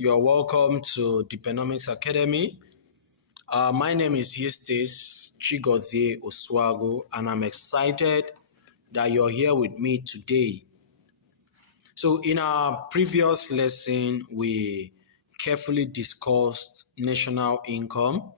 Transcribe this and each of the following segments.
You're welcome to Dpenomics Academy. My name is Eustace Chigozie Oswago, and I'm excited that you're here with me today. So, in our previous lesson, we carefully discussed national income,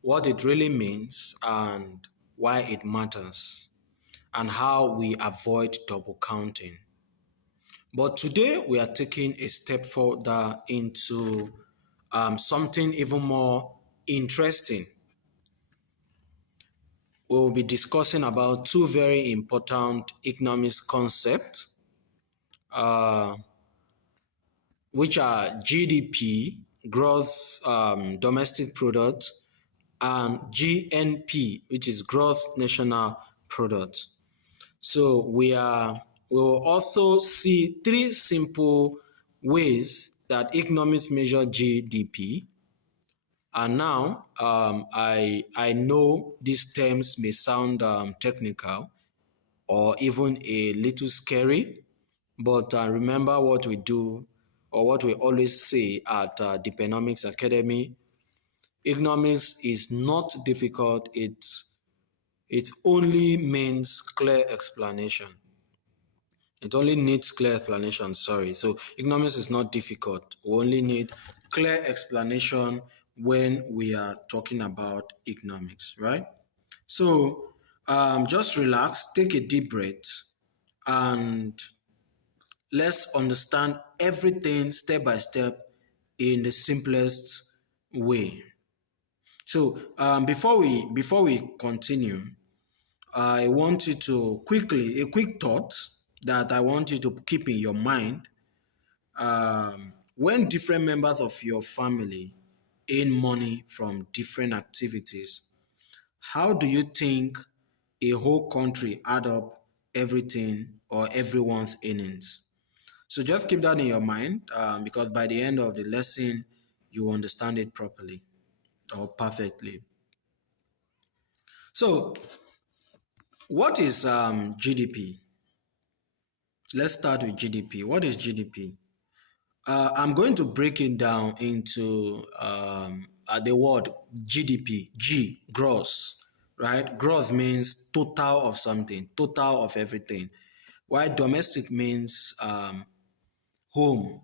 what it really means, and why it matters, and how we avoid double counting. But today we are taking a step further into something even more interesting. We will be discussing about two very important economics concepts, uh, which are GDP, gross domestic product, and GNP, which is gross national product. So we will also see three simple ways that economics measure GDP. And now I know these terms may sound technical or even a little scary, but remember what we do or what we always say at Dpenomics Academy. Economics is not difficult. It only means clear explanation. It only needs clear explanation, sorry. So economics is not difficult. We only need clear explanation when we are talking about economics, right? So just relax, take a deep breath, and let's understand everything step by step in the simplest way. So before we continue, I want you to a quick thought that I want you to keep in your mind. When different members of your family earn money from different activities, how do you think a whole country add up everything or everyone's earnings? So just keep that in your mind because by the end of the lesson, you understand it properly or perfectly. So what is GDP? Let's start with GDP. What is GDP? I'm going to break it down into the word GDP, G, gross, right? Gross means total of something, total of everything. While domestic means home,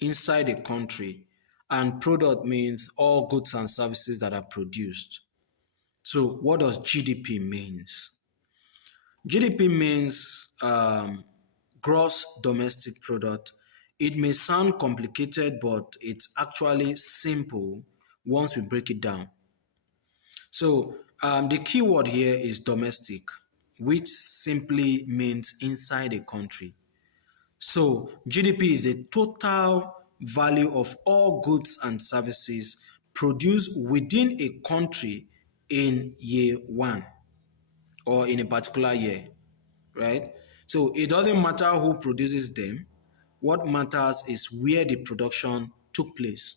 inside a country, and product means all goods and services that are produced. So what does GDP means? GDP means gross domestic product. It may sound complicated, but it's actually simple once we break it down. So the key word here is domestic, which simply means inside a country. So GDP is the total value of all goods and services produced within a country in year one or in a particular year, right? So it doesn't matter who produces them. What matters is where the production took place.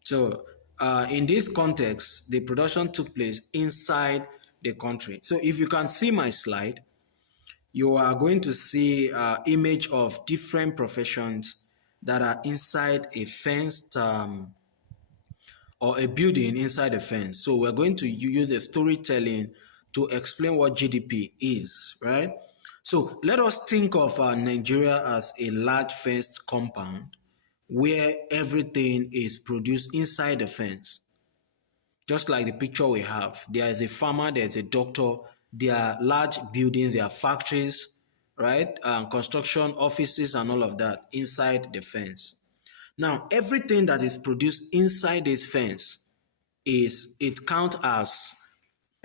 So in this context, the production took place inside the country. So if you can see my slide, you are going to see image of different professions that are inside a fenced or a building inside a fence. So we're going to use a storytelling to explain what GDP is, right? So let us think of Nigeria as a large fenced compound where everything is produced inside the fence. Just like the picture we have, there is a farmer, there is a doctor, there are large buildings, there are factories, right? Construction offices and all of that inside the fence. Now, everything that is produced inside this fence it counts as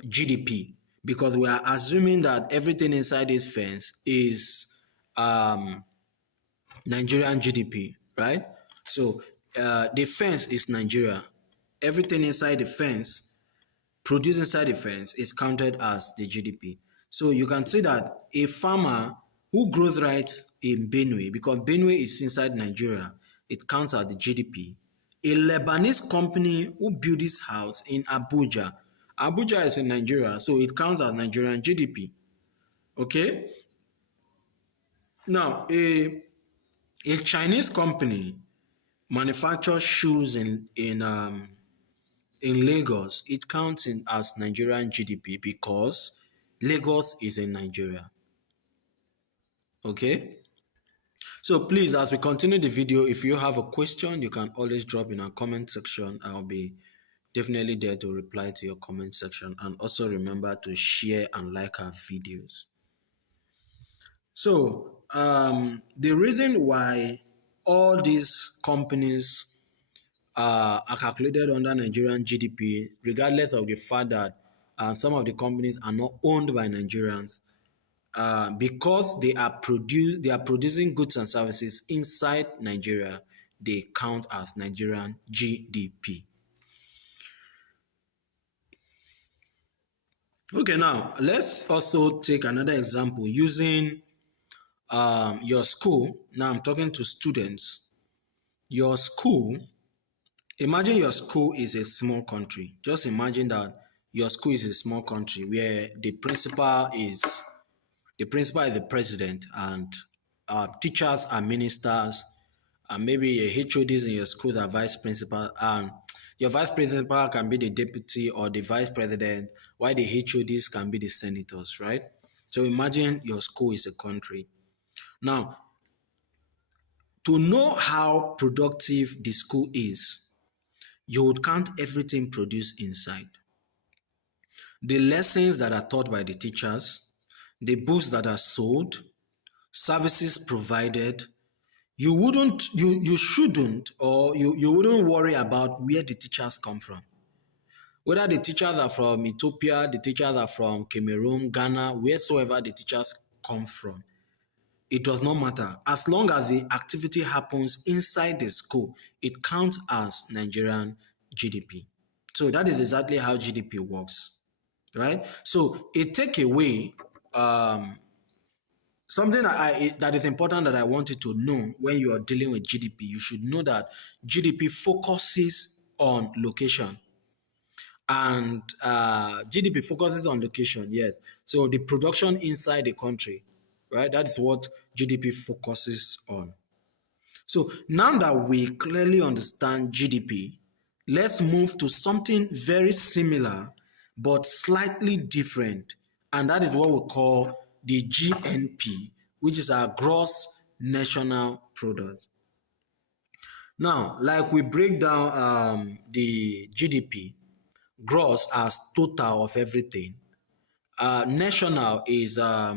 GDP because we are assuming that everything inside this fence is Nigerian GDP, right? So the fence is Nigeria. Everything inside the fence, produced inside the fence, is counted as the GDP. So you can see that a farmer who grows rice in Benue, because Benue is inside Nigeria, it counts as the GDP. A Lebanese company who built this house in Abuja, Abuja is in Nigeria, so it counts as Nigerian GDP. Okay? Now, a Chinese company manufacture shoes in Lagos, it counts in as Nigerian GDP because Lagos is in Nigeria. Okay? So please, as we continue the video, if you have a question, you can always drop in our comment section. I'll be definitely there to reply to your comment section. And also remember to share and like our videos. So the reason why all these companies are calculated under Nigerian GDP, regardless of the fact that some of the companies are not owned by Nigerians, because they are producing goods and services inside Nigeria, they count as Nigerian GDP. Okay, now let's also take another example using your school. Now I'm talking to students. Your school, imagine your school is a small country. Just imagine that your school is a small country where the principal is the president, and teachers are ministers, and maybe your HODs in your schools are vice principal, and your vice principal can be the deputy or the vice president, while the HODs can be the senators, right? So imagine your school is a country. Now, to know how productive the school is, you would count everything produced inside. The lessons that are taught by the teachers, the books that are sold, services provided. You shouldn't, or you wouldn't worry about where the teachers come from. Whether the teachers are from Ethiopia, the teachers are from Cameroon, Ghana, wheresoever the teachers come from, it does not matter. As long as the activity happens inside the school, it counts as Nigerian GDP. So that is exactly how GDP works, right? So a takeaway, something that is important that I want you to know when you are dealing with GDP, you should know that GDP focuses on location. And GDP focuses on location, yes. So the production inside the country, right? That is what GDP focuses on. So now that we clearly understand GDP, let's move to something very similar but slightly different. And that is what we call the GNP, which is our gross national product. Now, like we break down the GDP, gross as total of everything. National is a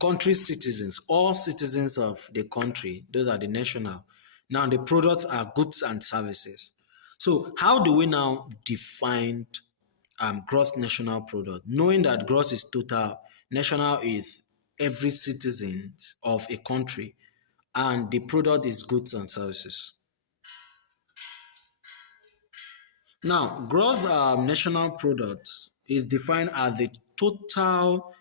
country's citizens, all citizens of the country, those are the national. Now, the products are goods and services. So, how do we now define gross national product? Knowing that gross is total, national is every citizen of a country, and the product is goods and services. Now, gross national product is defined as the total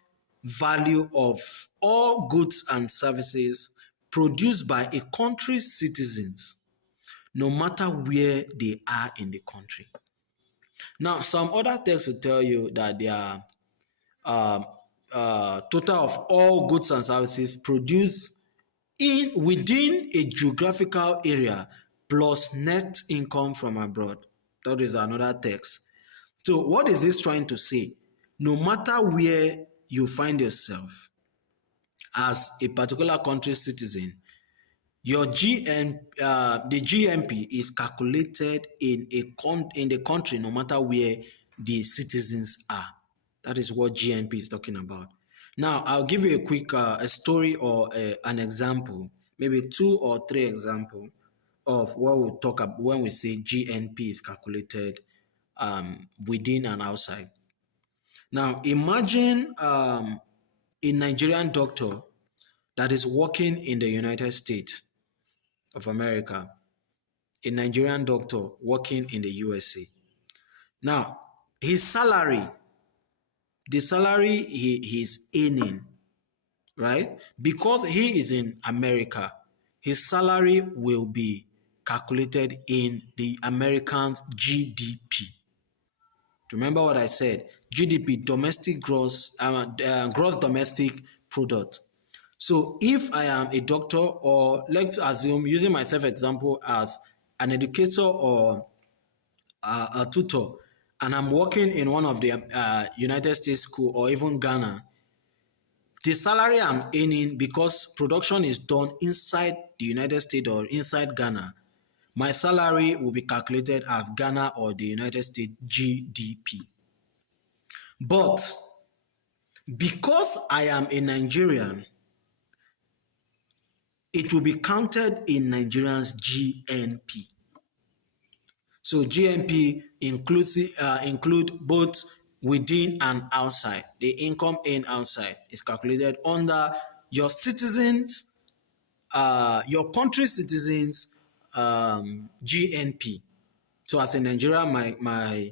value of all goods and services produced by a country's citizens, no matter where they are in the country. Now, some other texts will tell you that they are total of all goods and services produced within a geographical area plus net income from abroad. That is another text. So what is this trying to say? No matter where you find yourself as a particular country's citizen, your the GNP is calculated in the country no matter where the citizens are. That is what GNP is talking about. Now, I'll give you a quick a story or an example, maybe 2 or 3 examples of what we'll talk about when we say GNP is calculated within and outside. Now, imagine a Nigerian doctor that is working in the United States of America, a Nigerian doctor working in the USA. Now, his salary, the salary he's earning, right? Because he is in America, his salary will be calculated in the American GDP. Remember what I said? GDP, gross domestic product. So if I am a doctor, or let's assume, using myself example as an educator or a tutor, and I'm working in one of the United States school or even Ghana, the salary I'm earning, because production is done inside the United States or inside Ghana, my salary will be calculated as Ghana or the United States GDP. But because I am a Nigerian, it will be counted in Nigerians GNP. So GNP include both within and outside. The income in outside is calculated under your citizens, your country citizens GNP. So as a Nigerian, my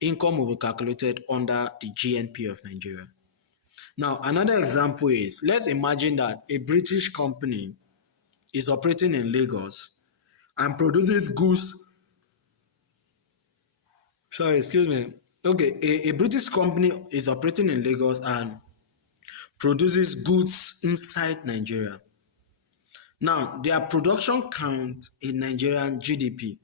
income will be calculated under the GNP of Nigeria. Now, another example is, let's imagine that a British company is operating in Lagos and produces goods. Sorry, excuse me. Okay, a British company is operating in Lagos and produces goods inside Nigeria. Now, their production count in Nigerian GDP,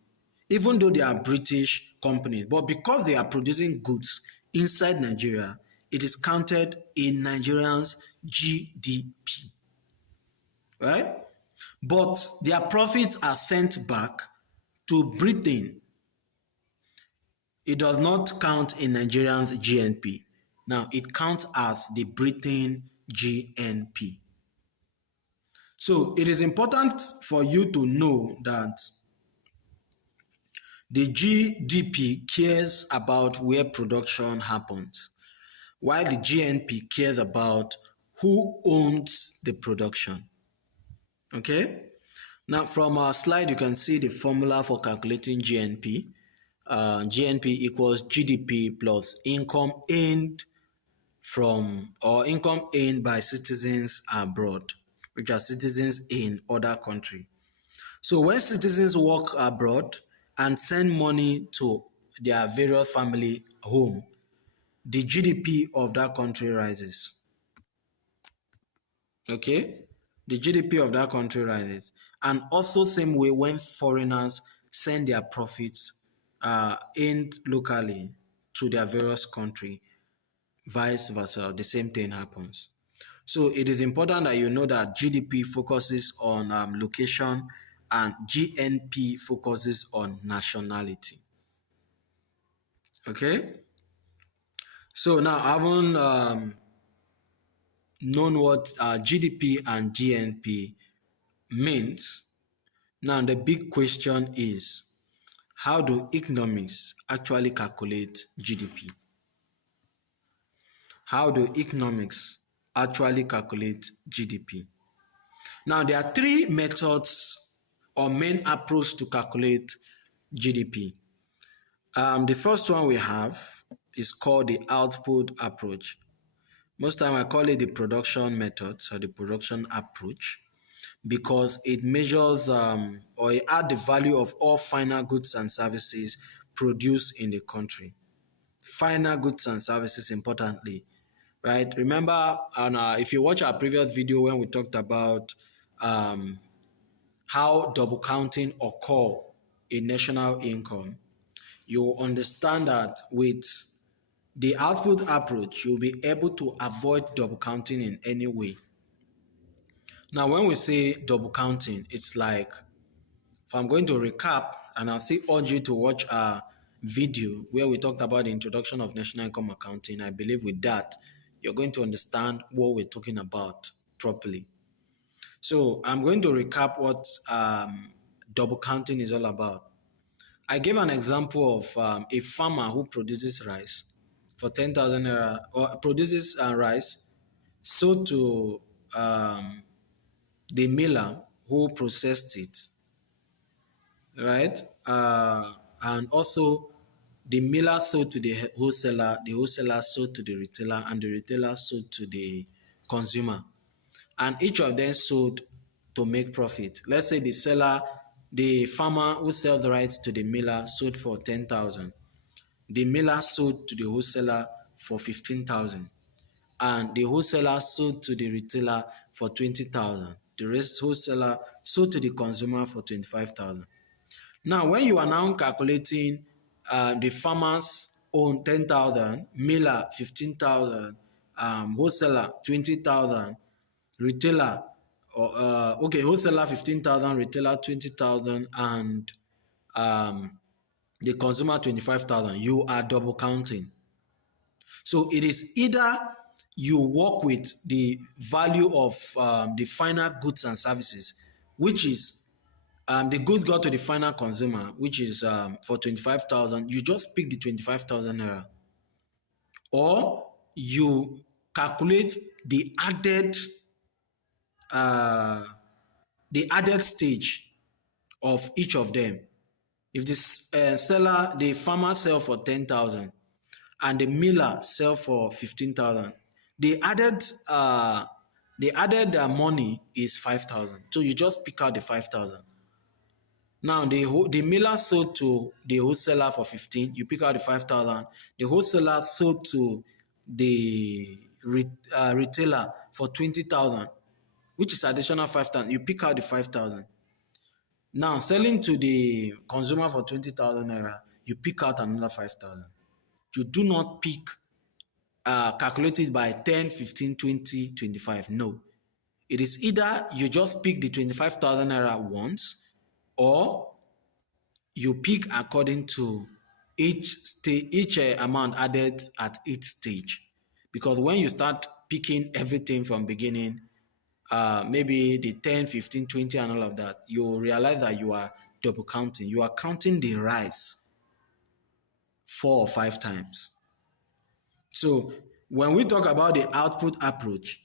even though they are British companies, but because they are producing goods inside Nigeria, it is counted in Nigerians GDP, right? But their profits are sent back to Britain. It does not count in Nigerians GNP. Now, it counts as the Britain GNP. So it is important for you to know that the GDP cares about where production happens, while the GNP cares about who owns the production. Okay? Now, from our slide, you can see the formula for calculating GNP. GNP equals GDP plus income earned from, or income earned by citizens abroad, which are citizens in other country. So when citizens work abroad and send money to their various family home, the GDP of that country rises. Okay? The GDP of that country rises. And also same way when foreigners send their profits earned locally to their various country, vice versa, the same thing happens. So it is important that you know that GDP focuses on location and GNP focuses on nationality. Okay? So now, having known what GDP and GNP means, now the big question is, how do economics actually calculate GDP? How do economics actually calculate GDP? Now, there are three methods or main approach to calculate GDP. The first one we have is called the output approach. Most time I call it the production method or the production approach, because it measures or it adds the value of all final goods and services produced in the country. Final goods and services, importantly, right? Remember, if you watch our previous video when we talked about how double counting occur in national income, you understand that with the output approach, you'll be able to avoid double counting in any way. Now, when we say double counting, it's like, if I'm going to recap, and I'll still urge you to watch a video where we talked about the introduction of national income accounting. I believe with that, you're going to understand what we're talking about properly. So I'm going to recap what double counting is all about. I gave an example of a farmer who produces rice for 10,000 naira, or produces rice sold to the miller who processed it, right? And also the miller sold to the wholesaler sold to the retailer, and the retailer sold to the consumer. And each of them sold to make profit. Let's say the farmer who sells the rights to the miller sold for 10,000. The miller sold to the wholesaler for 15,000. And the wholesaler sold to the retailer for 20,000. The rest wholesaler sold to the consumer for 25,000. Now, when you are now calculating the farmers own 10,000, miller 15,000, wholesaler 20,000, retailer, wholesaler 15,000, retailer 20,000, and the consumer 25,000, you are double counting. So it is either you work with the value of the final goods and services, which is the goods got to the final consumer, which is for 25,000. You just pick the 25,000 naira, or you calculate uh, the added stage of each of them. If the farmer sell for 10,000 and the miller sell for 15,000, the added money is 5,000. So you just pick out the 5,000. Now the miller sold to the wholesaler for 15. You pick out the 5,000. The wholesaler sold to the retailer for 20,000, which is additional 5,000. You pick out the 5,000. Now, selling to the consumer for 20,000 naira, you pick out another 5,000. You do not pick calculated by 10, 15, 20, 25. No. It is either you just pick the 25,000 naira once, or you pick according to each amount added at each stage. Because when you start picking everything from beginning, maybe the 10, 15, 20 and all of that, you realize that you are double counting. You are counting the rice 4 or 5 times. So when we talk about the output approach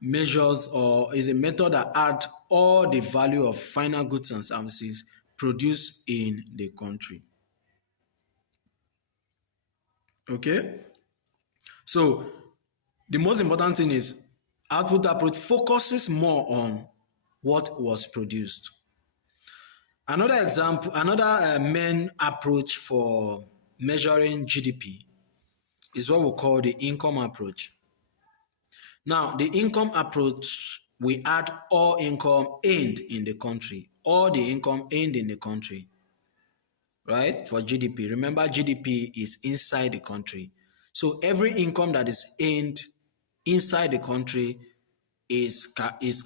measures or is a method that adds all the value of final goods and services produced in the country. Okay? So the most important thing is output approach focuses more on what was produced. Another main approach for measuring GDP is what we call the income approach. Now, the income approach, we add all income earned in the country, all the income earned in the country, right? For GDP. Remember, GDP is inside the country. So every income that is earned inside the country is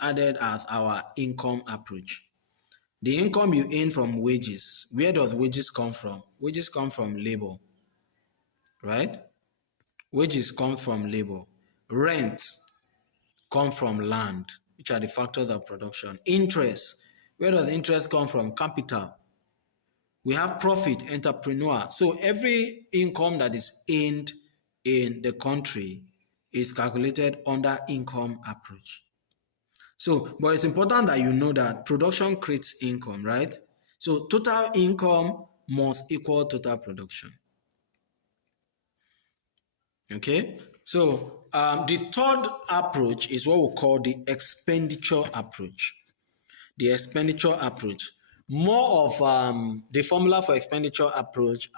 added as our income approach. The income you earn from wages, where does wages come from? Wages come from labor, right? Wages come from labor. Rent come from land, which are the factors of production. Interest, where does interest come from? Capital. We have profit, entrepreneur. So every income that is earned in the country is calculated under income approach. So, but it's important that you know that production creates income, right? So total income must equal total production. Okay, so the third approach is what we call the expenditure approach. The expenditure approach. More of the formula for expenditure approach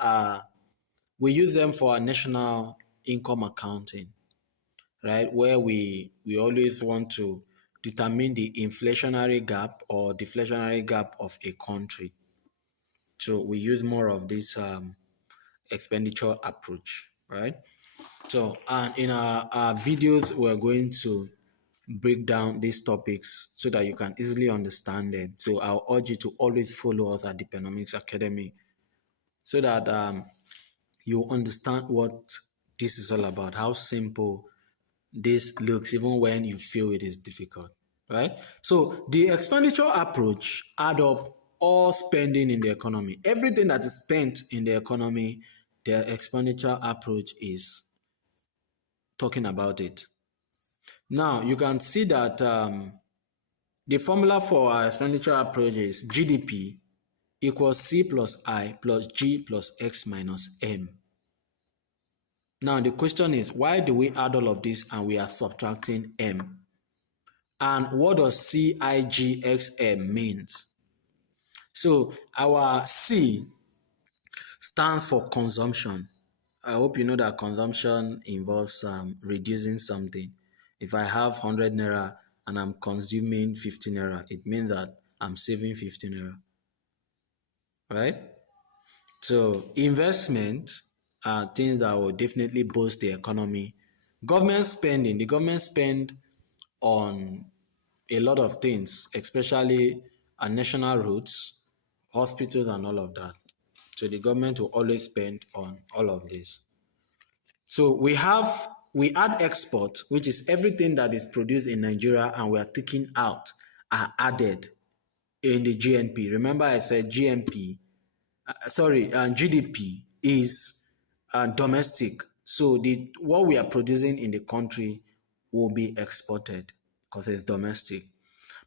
we use them for our national income accounting, right? Where we always want to determine the inflationary gap or deflationary gap of a country. So we use more of this expenditure approach, right? So, and in our videos, we're going to break down these topics so that you can easily understand them. So I'll urge you to always follow us at Dpenomics Academy so that you understand what this is all about, how simple this looks, even when you feel it is difficult, right? So the expenditure approach add up all spending in the economy. Everything that is spent in the economy, the expenditure approach is talking about it. Now, you can see that the formula for our expenditure approach is GDP equals C plus I plus G plus X minus M. Now, the question is, why do we add all of this and we are subtracting M? And what does CIGXM means? So, our C stands for consumption. I hope you know that consumption involves reducing something. If I have 100 naira and I'm consuming 50 naira, it means that I'm saving 50 naira, right? So investment are things that will definitely boost the economy. Government spending, the government spend on a lot of things, especially national roads, hospitals, and all of that. So the government will always spend on all of this. So we add export, which is everything that is produced in Nigeria and we are taking out are added in the GNP. Remember I said GDP is domestic. So what we are producing in the country will be exported because it's domestic.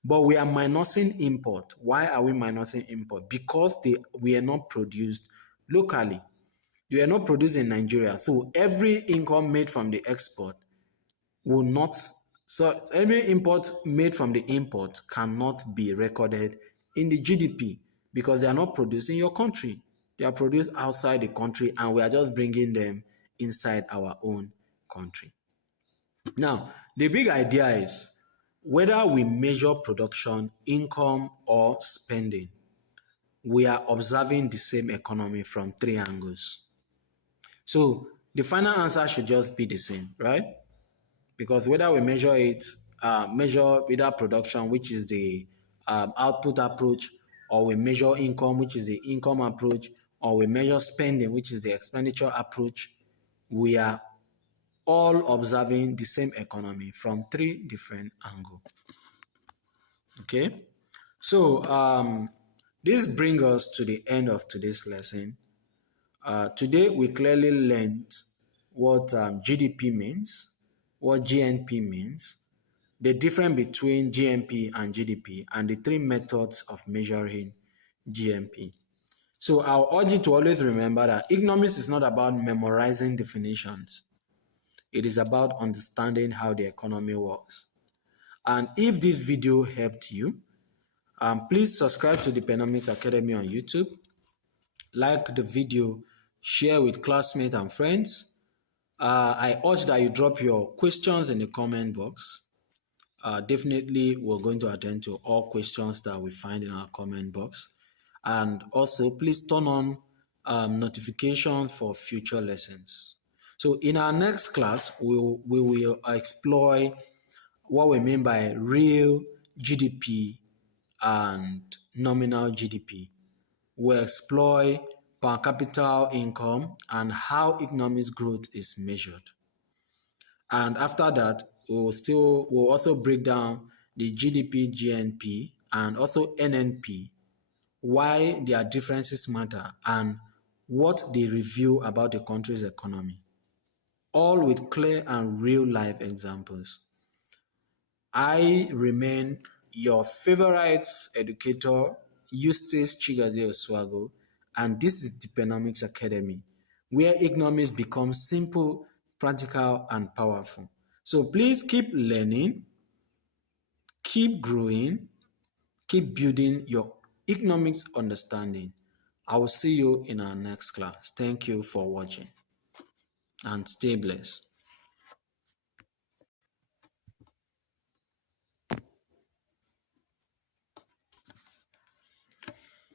But we are minusing import. Why are we minusing import? Because we are not produced locally. We are not produced in Nigeria. So every income made from the export will not, so every import made from the import cannot be recorded in the GDP because they are not produced in your country. They are produced outside the country and we are just bringing them inside our own country. Now, the big idea is whether we measure production, income, or spending, we are observing the same economy from three angles. So the final answer should just be the same, right? Because whether we measure it, measure either production, which is the output approach, or we measure income, which is the income approach, or we measure spending, which is the expenditure approach, we are all observing the same economy from three different angles. Okay, so this brings us to the end of today's lesson. Today we clearly learned what GDP means, what GNP means, the difference between GNP and GDP, and the three methods of measuring GNP. So I'll urge you to always remember that economics is not about memorizing definitions. It is about understanding how the economy works. And if this video helped you, please subscribe to the Dpenomics Academy on YouTube, like the video, share with classmates and friends. I urge that you drop your questions in the comment box. Definitely, we're going to attend to all questions that we find in our comment box. And also, please turn on notifications for future lessons. So in our next class, we will explore what we mean by real GDP and nominal GDP. We'll explore per capita income and how economic growth is measured. And after that, we'll also break down the GDP, GNP, and also NNP, why their differences matter, and what they reveal about the country's economy, all with clear and real-life examples. I remain your favorite educator, Eustace Chigade Oswago, and this is Dpenomics Academy, where economics becomes simple, practical, and powerful. So please keep learning, keep growing, keep building your economics understanding. I will see you in our next class. Thank you for watching and stay blessed.